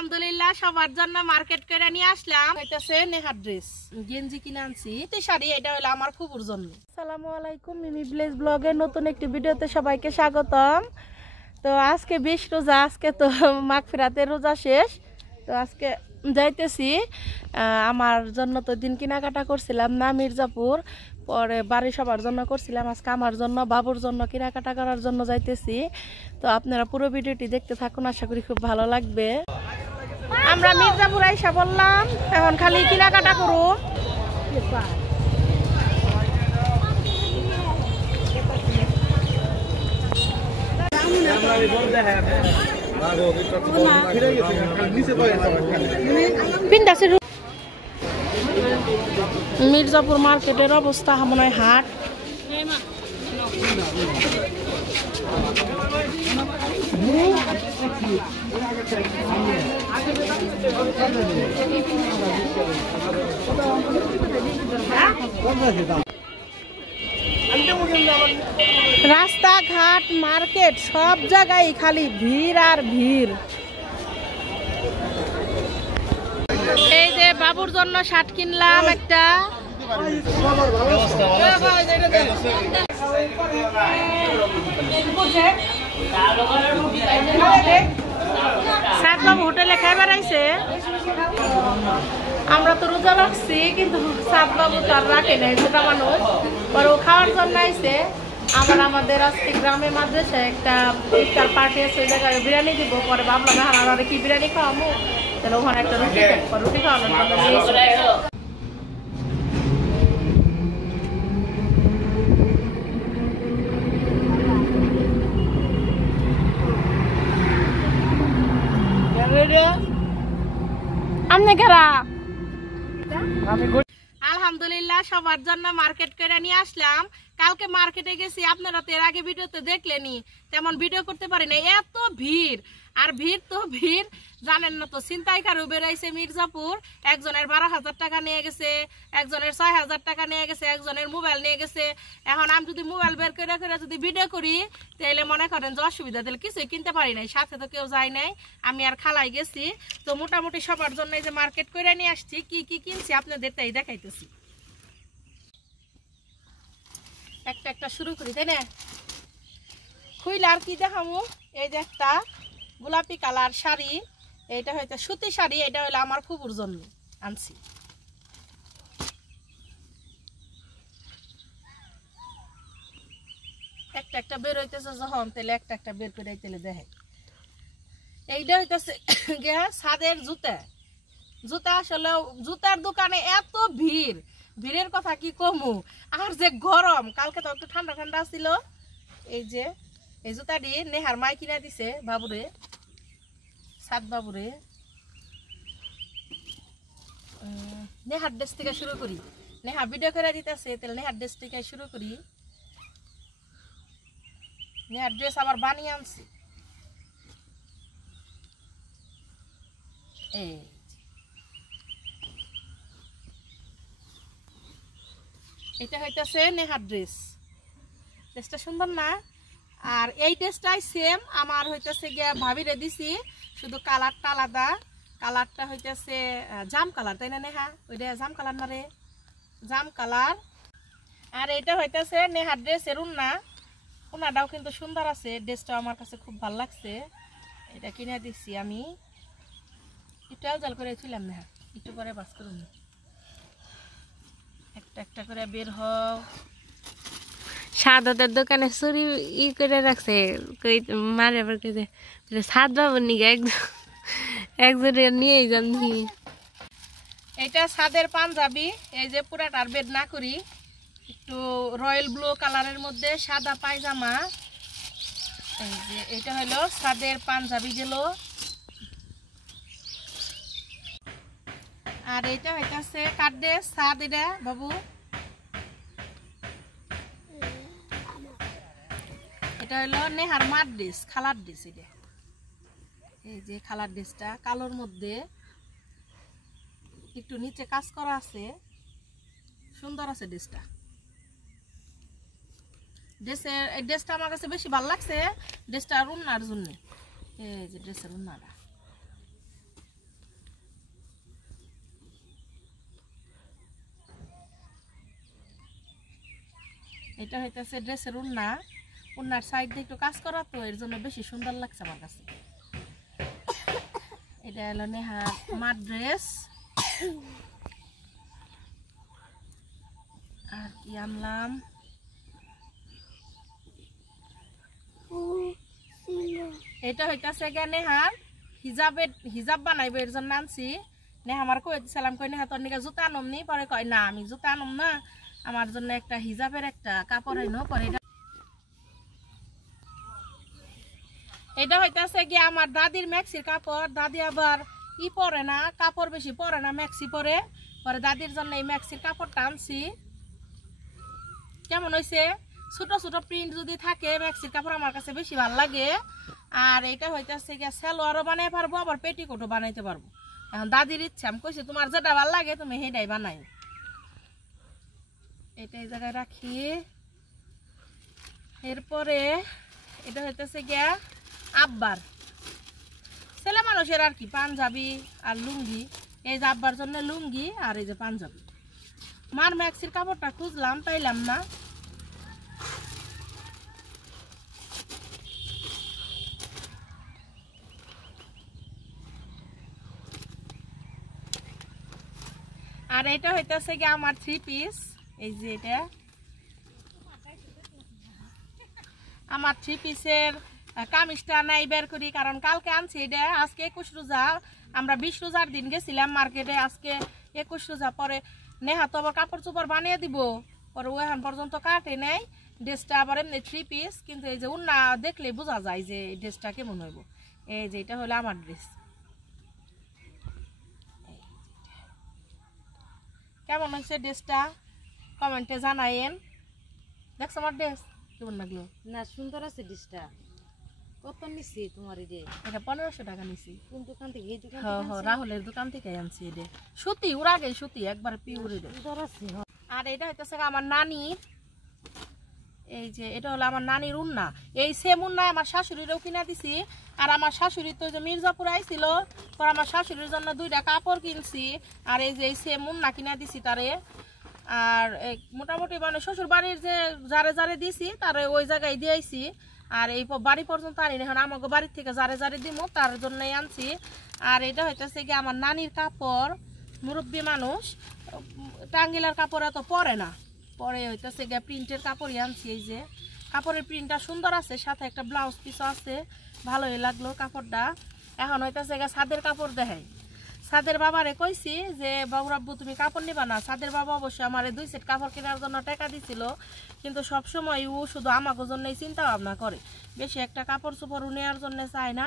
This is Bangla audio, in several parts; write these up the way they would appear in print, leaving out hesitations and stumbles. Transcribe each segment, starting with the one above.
আলহামদুলিল্লাহ সবার জন্য মার্কেট করে নিয়ে আসলাম। হইতাছে নেহার ড্রেস গেঞ্জি কিনে আনছি, শাড়ি এটা হলো আমার ফুপুর জন্য। আসসালামু আলাইকুম, মিমি ভিলেজ ব্লগের নতুন একটি ভিডিওতে সবাইকে স্বাগতম। তো আজকে 20 রোজা, আজকে তো মাগফিরাতের রোজা শেষ। তো আজকে যাইতেছি আমার জন্য তো দিন কেনাকাটা করছিলাম না মির্জাপুর, পরে বাড়ি সবার জন্য করছিলাম, আজকে আমার জন্য বাবুর জন্য কেনাকাটা করার জন্য যাইতেছি। তো আপনারা পুরো ভিডিওটি দেখতে থাকুন, আশা করি খুব ভালো লাগবে। আমরা মির্জাপুর আইসা বললাম, এখন খালি কেনাকাটা করুন। মির্জাপুর মার্কেটের অবস্থা মনে হয় হাট। রাস্তাঘাট মার্কেট সব জায়গায় খালি ভিড় আর ভিড়। এই যে বাবুর জন্য শার্ট কিনলাম একটা। বাবু হোটেলে খাই বেড়াইছে, আমরা তো রোজা রাখছি, কিন্তু বাবু তো আর রাখে নাই, ছোট মানুষ, পরে ও খাওয়ার জন্য আইছে। আবার আমাদের আজকে গ্রামে মাদ্রাসায় একটা ইফতার পার্টি আছে, ওই জায়গায় বিরিয়ানি দিব। পরে ভাবলাম আর কি বিরিয়ানি খাওয়াবো, তাহলে ওখানে একটা রুটি খাওয়ানোর জন্য। আলহামদুলিল্লাহ সবার জন্য মার্কেট করে নিয়ে আসলাম। কালকে মার্কেটে গেছি, আপনারা তো এর আগে ভিডিওতে দেখলেনি, তেমন ভিডিও করতে পারি না, এত ভিড়। আর ভিড় তো ভিড়, জানেন না তো, ছিনতাইকারও বেড়াইছে মির্জাপুর। একজনের 12,000 টাকা নিয়ে গেছে, একজনের 6,000 টাকা নিয়ে গেছে, একজনের মোবাইল নিয়ে গেছে। এখন আমি যদি মোবাইল বের করে করে যদি ভিডিও করি, তাহলে মনে করেন যে অসুবিধা, তাহলে কিছুই কিনতে পারি নাই, সাথে তো কেউ যায় নাই, আমি আর খালাই গেছি। তো মোটামুটি সবার জন্য যে মার্কেট করে নিয়ে আসছি, কি কি কিনছি আপনাদের তাই দেখাইতেছি। একটা একটা শুরু করি, তাই না? খুইলে আর কি দেখাবো, এই যে একটা গোলাপি কালার শাড়ি, এইটা হয়তো সুতি শাড়ি, এটা হলো আমার ফুপুর জন্য আনছি। একটা একটা বের হইতেছে যখন, তাহলে একটা একটা বের করে তাহলে দেখে। এইটা হইতেছে ছাদের জুতা। জুতা আসলে জুতার দোকানে এত ভিড়, ভিড়ের কথা কি কমু। আর যে গরম, কালকে তো একটু ঠান্ডা ঠান্ডা ছিল। এই যে এই জুতাটি নেহার মাই কিনা দিছে বাবুরে, সাত বাবুরে। নেহার ড্রেস থেকে শুরু করি, নেহা ভিডিও করে দিতেছে, তাহলে নেহার ড্রেস থেকে শুরু করি। নেহার ড্রেস আবার বানিয়ে আনছি। এই এটা হইতেছে নেহার ড্রেস, ড্রেসটা সুন্দর না? আর এই ড্রেসটাই সেম আমার হইতেছে গিয়া ভাবিরে দিছি, শুধু কালারটা আলাদা। কালারটা হইতেছে জাম কালার, তাই না নেহা? ওইটা জাম কালার না রে, জাম কালার। আর এটা হইতেছে নেহার ড্রেসের উন্না, উন্নাটাও কিন্তু সুন্দর আছে, ড্রেসটাও আমার কাছে খুব ভালো লাগছে। এটা কিনে দিচ্ছি আমি, একটু আলজাল করে ছিলাম নেহা, একটু পরে বাস করুন। একটা একটা করে বের হও। সাদাতের দোকানে চুরি ই করে রাখছে, মারে সাদ বাবুর নিগে একজনে নিয়েই যান। এটা ছাদের পাঞ্জাবি, এই যে পুরাটার বেড না করি, একটু রয়্যাল ব্লু কালারের মধ্যে সাদা পায়জামা। এই যে এটা হলো ছাদের পাঞ্জাবি গেল। আর এটা হইতাছে কাটে ছাদ, এটা বাবু এটা হলো নেহার মার ড্রেস, খালার ড্রেস। এটা এই যে খালার ড্রেসটা কালোর মধ্যে একটু নিচে কাজ করা আছে, সুন্দর আছে ড্রেসটা। ড্রেসটা আমার কাছে বেশি ভালো লাগছে, ড্রেসটা উন্নার জন্য। এই যে ড্রেসের উন্নাটা এটা হইতেছে ড্রেসের উন্নার সাইড দিয়ে একটু কাজ করা, তো এর জন্য বেশি সুন্দর লাগছে আমার কাছে। এটা হলো নেহার মার ড্রেস। আর কি আনলাম, এটা হইতেছে গে নেহার হিজাব বানাইবে, এর জন্য আনছি। নেহা আমার কই দিছিলাম, কই নেহা তোর নিকে জুতা আনম নি, পরে কয় না আমি জুতা আনম না, আমার জন্য একটা হিজাবের একটা কাপড় আইনো। পরে এটা হইতেছে কি আমার দাদির ম্যাক্সির কাপড়। দাদি আবার পরে না, কাপড় বেশি পরে না, ম্যাক্সি পরে। পরে দাদির জন্য এই ম্যাক্সির কাপড়টা আনছি। কেমন হয়েছে? ছোট ছোট প্রিন্ট যদি থাকে ম্যাক্সির কাপড় আমার কাছে বেশি ভালো লাগে। আর এটা হইতেছে গিয়া সালোয়ারও বানাই পারবো, আবার পেটিকোটও বানাইতে পারবো। এখন দাদির ইচ্ছা, আমি কইছি তোমার যেটা ভালো লাগে তুমি সেটাই বানাই। এটা এই জায়গায় রাখি। এরপরে এটা হইতেছে গিয়া আব্বার ছেলে মানুষের আর কি পাঞ্জাবি আর লুঙ্গি। এই যে আব্বার জন্য লুঙ্গি আর এই যে পাঞ্জাবি। মার ম্যাক্সির কাপড়টা খুঁজলাম, পাইলাম না। আর এটা হইতেছে গিয়ে আমার 3 পিস। এই যে এটা আমার 3 পিসের কামিজটা নাই বের করি, কারণ কালকে আনছি এটা। আজকে 21 রোজা, আমরা 20 রোজার দিন গেছিলাম মার্কেটে, আজকে 21 রোজা। পরে নেহা তো আবার কাপড় চোপড় বানিয়ে দিব, পরে ও এখন পর্যন্ত কাটে নেই ড্রেসটা। আবার এমনি 3 পিস, কিন্তু এই যে উন্না দেখলে বোঝা যায় যে ড্রেসটা কেমন হইব। এই যে এটা হলো আমার ড্রেস। কেমন হয়েছে ড্রেসটা কমেন্টে জানাইন। দেখছো আমার ড্রেস কেমন লাগলো? না সুন্দর আছে ডিশটা। কত নিছি তোমার এই যে? এটা 1500 টাকা নিছি। কোন দোকান থেকে? এই দোকান হ্যাঁ হ্যাঁ, রাহুলের দোকান থেকে আনছি। এটা সুতি, ওরা আগে সুতি একবার পিওর। সুন্দর আছে। আর এটা হইতেছে আমার নানির। এই যে এটা হলো আমার নানির উন্না। এই সেম উন্না আমার শাশুড়িরও কিনা দিছি। আর আমার শাশুড়ি তো যে মির্জাপুর আইছিল, পর আমার শাশুড়ির জন্য 2টা কাপড় কিনছি। আর এই যে এই সেম উন্না কিনা দিছি তারে। আর মোটামুটি মানে শ্বশুর বাড়ির যে যারে যারে দিছি তারে ওই জায়গায় দিয়েছি। আর এই বাড়ি পর্যন্ত আনি না, এখন আমাকে বাড়ির থেকে যারে যারে দিব তার জন্যই আনছি। আর এটা হইতেছে কি আমার নানির কাপড়, মুরব্বী মানুষ, টাঙ্গিলার কাপড় এত পরে না, পরে হইতেছে গিয়ে প্রিন্টের কাপড়ই আনছি। এই যে কাপড়ের প্রিন্টটা সুন্দর আছে, সাথে একটা ব্লাউজ পিসও আছে, ভালোই লাগলো কাপড়টা। এখন হইতেছে গিয়ে ছাদের কাপড় দেখাই। ছাদের বাবারে কইছি যে বাবুরাব্বু তুমি কাপড় নিবা না। ছাদের বাবা অবশ্যই আমার 2 সেট কাপড় কেনার জন্য টাকা দিছিল, কিন্তু সবসময় ও শুধু আমাকে জন্যই চিন্তা ভাবনা করে, বেশি একটা কাপড় চোপড় নেওয়ার জন্য চায় না।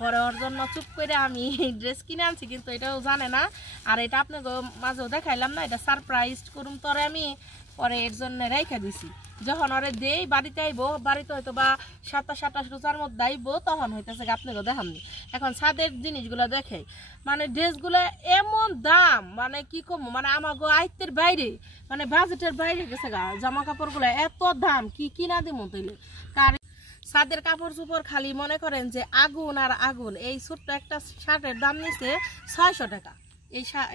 পরে ওর জন্য চুপ করে আমি ড্রেস কিনে আনছি, কিন্তু এটাও জানে না। আর এটা আপনাকে মাঝেও দেখাইলাম না, এটা সারপ্রাইজ করুম তোরে আমি। পরে এর জন্য রেখে দিছি, যখন ওরে দেই বাড়িতে আইবো, বাড়িতে হয়তো বা 27-28 রোজার মধ্যে আইবো, তখন হইতেছে আপনাকে দেখামনি। এখন ছাদের জিনিসগুলো দেখে মানে ড্রেসগুলো এমন দাম, মানে কি কম, মানে আমাকে আয়ত্তের বাইরে, মানে বাজেটের বাইরে গেছে গা। জামা কাপড়গুলো এত দাম, কি কিনা দিমো তৈলে। কার ছাদের কাপড় চোপড় খালি মনে করেন যে আগুন আর আগুন। এই ছোট্ট একটা শার্টের দাম নিচ্ছে 600 টাকা।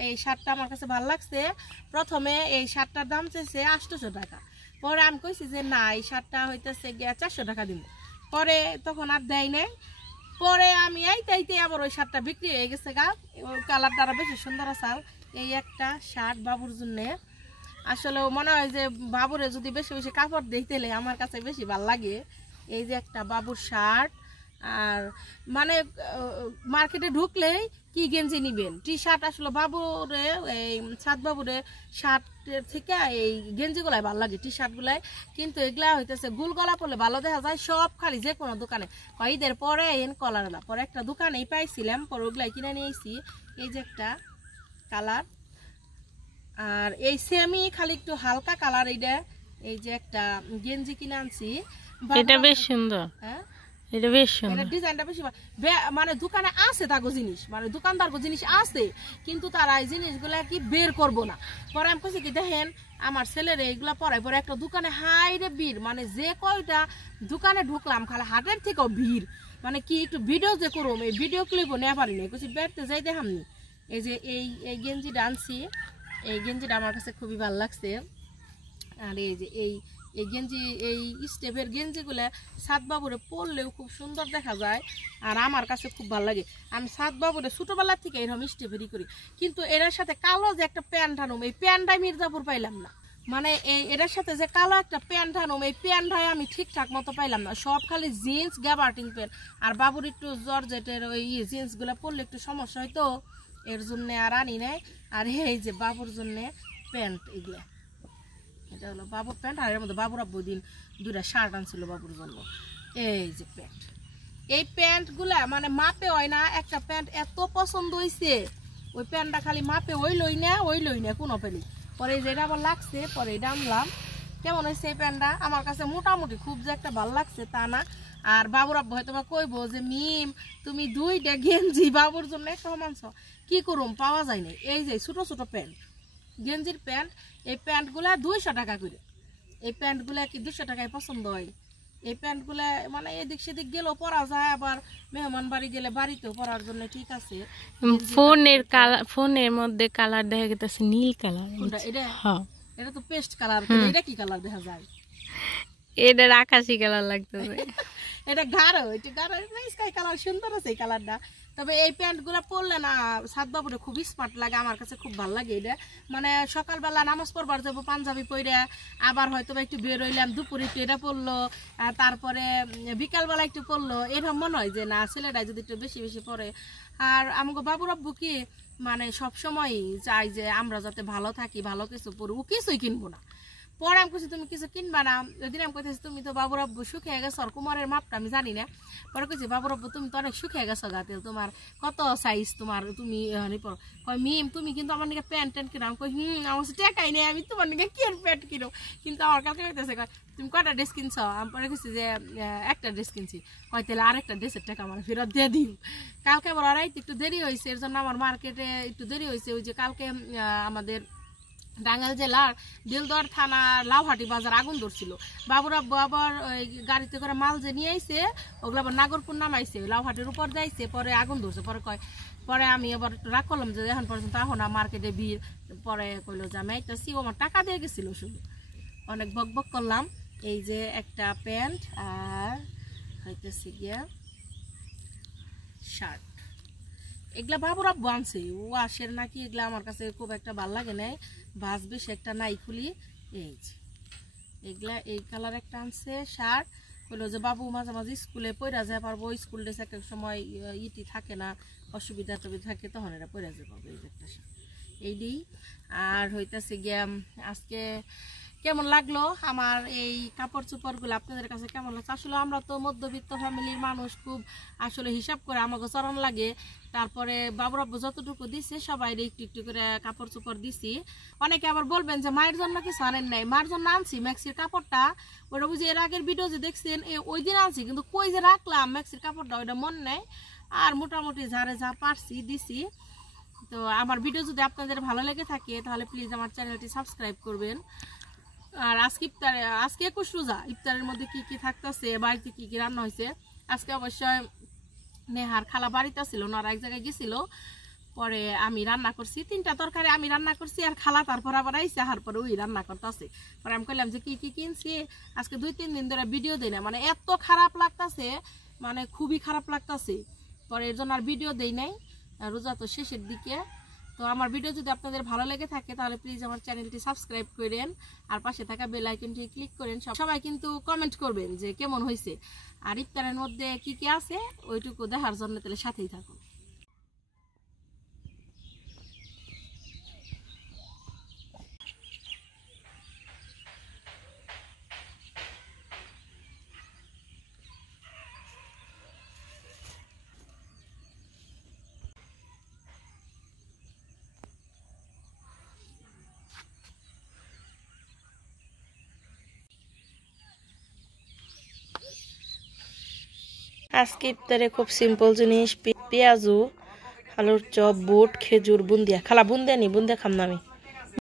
এই শার্টটা আমার কাছে ভালো লাগছে। প্রথমে এই শার্টটার দাম চেয়েছে 800 টাকা। পরে আমি কইছি যে না, এই শার্টটা হইতেছে গিয়া 400 টাকা দিব। পরে তখন আর দেয় নাই। পরে আমি এইটাইতে আবার ওই শার্টটা বিক্রি হয়ে গেছে গা। ওই কালারটা আরো বেশি সুন্দর আছে। এই একটা শার্ট বাবুর জন্য। আসলে মনে হয় যে বাবুরে যদি বেশি বেশি কাপড় দেই তাহলে আমার কাছে বেশি ভালো লাগে। এই যে একটা বাবুর শার্ট। আর মানে মার্কেটে ঢুকলেই কি গেঞ্জি নিবেন, টি শার্ট। আসলে বাবুরে এই ছাদ বাবুরে শার্টের থেকে এই গেঞ্জিগুলাই ভালো লাগে, টি শার্টগুলাই। কিন্তু এগুলা হইতেছে গোল গলা পরলে ভালো দেখা যায় সব, খালি যে কোনো দোকানে। ঈদের পরে এন কলারলা পরে একটা দোকানেই পাইছিলাম, পরে ওগুলাই কিনে নিয়েছি। এই যে একটা কালার, আর এই সেমি খালি একটু হালকা কালার। এইটা এই যে একটা গেঞ্জি কিনে আনছি, এটা বেশ সুন্দর। হ্যাঁ এটা বেশ সুন্দর, ডিজাইনটা বেশি মানে দোকানে আছে তাগো জিনিস, মানে দোকানদার জিনিস আছে, কিন্তু তারা এই জিনিসগুলা কি বের করবো না। পরে আমি কইছি কি দেখেন আমার ছেলের এইগুলা পরে পরে একটা দোকানে হাই রে ভিড়, মানে যে কয়টা দোকানে ঢুকলাম খালি হাটের থেকেও ভিড়, মানে কি একটু ভিডিও যে করুম, এই ভিডিও ক্লিপও নেওয়া পারি না। কইছি বেরতে যাই দেখামনি। এই যে এই গেঞ্জিটা আনছি, এই গেঞ্জিটা আমার কাছে খুবই ভালো লাগছে। আর এই যে এই গেঞ্জি এই স্টেপের গেঞ্জিগুলো সাত বাবুরে পরলেও খুব সুন্দর দেখা যায় আর আমার কাছে খুব ভালো লাগে। আমি সাত বাবুরে ছোটোবেলা থেকে এরকম স্টেপেরই করি, কিন্তু এর সাথে কালো যে একটা প্যান্ট আনুম এই প্যান্টটাই মির্জাপুর পাইলাম না। মানে এটার সাথে যে কালো একটা প্যান্ট আনুম এই প্যান্টটাই আমি ঠিকঠাক মতো পাইলাম না, সব খালি জিন্স গ্যাবার্টিং প্যান্ট। আর বাবুর একটু জর্জেটের ওই জিন্সগুলো পরলে একটু সমস্যা হয়তো, এর জন্যে আর আনি নাই। আর এই যে বাবুর জন্যে প্যান্ট, এগুলা এটা হলো বাবুর প্যান্ট। আর এর মধ্যে বাবুর আব্বু দিন 2টা শার্ট আনছিল বাবুর জন্য। এই যে প্যান্ট, এই প্যান্টগুলা মানে মাপে হয় না। একটা প্যান্ট এত পছন্দ হয়েছে, ওই প্যান্টটা খালি মাপে হইলই না কোনো পেলি। পরে যেটা আবার লাগছে, পরে এটা আনলাম। কেমন হয়েছে এই প্যান্টটা? আমার কাছে মোটামুটি খুব যে একটা ভালো লাগছে তা না। আর বাবুর আব্বু হয়তো বা কইবো যে মিম তুমি 2টা গেঞ্জি বাবুর জন্য একটা মানছ, কি করুম পাওয়া যায় না। এই যে ছোট ছোট প্যান্ট, গেঞ্জির প্যান্ট, এই প্যান্টগুলা 200 টাকা করে। এই প্যান্টগুলা কি 200 টাকায় পছন্দ হয়? এই প্যান্টগুলা মানে এদিক সেদিক গেলেও পরা যায়, আবার মেহমান বাড়ি গেলে বাড়িতেও পরার জন্য ঠিক আছে। ফোনের মধ্যে কালার দেখা গেছে নীল কালার। এটা এটা তো পেস্ট কালার, এটা কি কালার দেখা যায়? এটা আকাশি কালার লাগতেছে। এটা গাঢ়, এটা গাঢ় স্কাই কালার, সুন্দর আছে এই কালারটা। তবে এই প্যান্টগুলো পরলে না সাত বাবুরে খুব স্মার্ট লাগে, আমার কাছে খুব ভালো লাগে এটা। মানে সকালবেলা নামাজ পড়বার যাবো পাঞ্জাবি পরে, আবার হয়তো একটু বের হইলাম দুপুরে একটু এটা পরলো, তারপরে বিকালবেলা একটু পরলো, এরকম মনে হয় যে না ছেলেটাই যদি একটু বেশি বেশি পরে। আর আমাকে বাবুর আব্বু কি মানে সবসময় চাই যে আমরা যাতে ভালো থাকি, ভালো কিছু পরি। ও কিছুই কিনবো না। পরে আমি কইছি তুমি কিছু কিনবা না, ওইদিন আমি কইতেছি তুমি তো বাবুর আব্বু শুকিয়ে গেছো, আর কুমারের মাপটা আমি জানি না। পরে কইছি বাবুর আব্বু তুমি তো অনেক শুকিয়ে গেছো গাতে, তোমার কত সাইজ তোমার, তুমি কয় মিম তুমি কিন্তু আমার নিকে প্যান্ট ট্যান্ট কিনো। আমি কই আমার টাকাই নেই, আমি তোমার নিকে কি প্যান্ট কিনো। কিন্তু আমার কালকে কইতেছে কয় তুমি কয়টা ড্রেস কিনছো? আমি পরে কইছি যে একটা ড্রেস কিনছি। কয় তাহলে আরেকটা ড্রেসের টাকা আমার ফেরত দিয়ে দিন। কালকে বড় একটু দেরি হয়েছে, এর জন্য আমার মার্কেটে একটু দেরি হয়েছে। ওই যে কালকে আমাদের টাঙ্গাইল জেলার দিলদর থানার লাউহাটি বাজার আগুন ধরছিল। বাবুর আব্বু আবার ওই গাড়িতে করে মাল যে নিয়ে আইছে, ওগুলো আবার নাগরপুর নামাইছে, লাউহাটির উপর যাইছে, পরে আগুন ধরছে। পরে আমি আবার রাগ করলাম যে এখন পর্যন্ত এখন মার্কেটে ভিড়। পরে কইলো যে আমি আইতাছি, ও আমার টাকা দিয়ে গেছিল শুধু। অনেক বক বক করলাম। এই যে একটা প্যান্ট আর হইতেছে গিয়া শার্ট, এগুলা বাবুর আব্বু আনছে। ও আসের নাকি এগুলা আমার কাছে খুব একটা ভালো লাগে নাই, ভাজ বেশি একটা নাই খুলি। এই যে এগুলা এই কালার একটা আনছে শার্ট। বললো যে বাবু মাঝে মাঝে স্কুলে পড়া যায় পারবো, স্কুল ড্রেস একটা সময় ইটি থাকে না, অসুবিধা টবিধা থাকে, তখন এটা পড়া যায় পারবো। এই যে একটা শার্ট এইটি। আর হইতেছে গিয়া আজকে কেমন লাগলো আমার এই কাপড় চোপড়গুলো, আপনাদের কাছে কেমন লাগছে? আসলে আমরা তো মধ্যবিত্ত ফ্যামিলির মানুষ, খুব আসলে হিসাব করে আমাকে চরণ লাগে। তারপরে বাবুর আব্বু যতটুকু দিছে সবাই একটু একটু করে কাপড় চোপড় দিছি। অনেকে আবার বলবেন যে মায়ের জন্য কিছু আনেন নাই, মায়ের জন্য আনছি ম্যাক্সির কাপড়টা। ওটা বুঝি এর আগের ভিডিও যে দেখছেন ওই দিন আনছি, কিন্তু কই যে রাখলাম ম্যাক্সির কাপড়টা ওইটা মন নেই। আর মোটামুটি ঝাড়ে যা পারছি দিছি। তো আমার ভিডিও যদি আপনাদের ভালো লেগে থাকে তাহলে প্লিজ আমার চ্যানেলটি সাবস্ক্রাইব করবেন। আর আজকে আজকে 21 রোজা, ইফতারের মধ্যে কি কি থাকতেছে, বাড়িতে কি কি রান্না হয়েছে। আজকে অবশ্যই নেহার খালা বাড়িতে ছিল না, আর এক জায়গায় গেছিল। পরে আমি রান্না করছি 3টা তরকারি আমি রান্না করছি, আর খালা তারপর আবার আইসে আর পরে ওই রান্না করতেছে। পরে আমি কইলাম যে কি কি কিনছি। আজকে 2-3 দিন ধরে ভিডিও দেই না, মানে এত খারাপ লাগতেছে, মানে খুবই খারাপ লাগতেছে। পরে এর জন্য আর ভিডিও দেই নাই, রোজা তো শেষের দিকে। তো আমার ভিডিও যদি আপনাদের ভালো লেগে থাকে তাহলে প্লিজ আমার চ্যানেলটি সাবস্ক্রাইব করেন, আর পাশে থাকা বেল আইকনটি ক্লিক করেন। সবাই কিন্তু কমেন্ট করবেন যে কেমন হয়েছে, আর ইফতারের মধ্যে কি কি আছে ওইটুকু দেখার জন্য তাহলে সাথেই থাকুন। আজকে ইফতারে খুব সিম্পল জিনিস, পেঁয়াজু, আলুর চপ, বুট, খেজুর, বুন্দিয়া। খালা বুন্দিয়া নি, বুন্দিয়া খাম না আমি।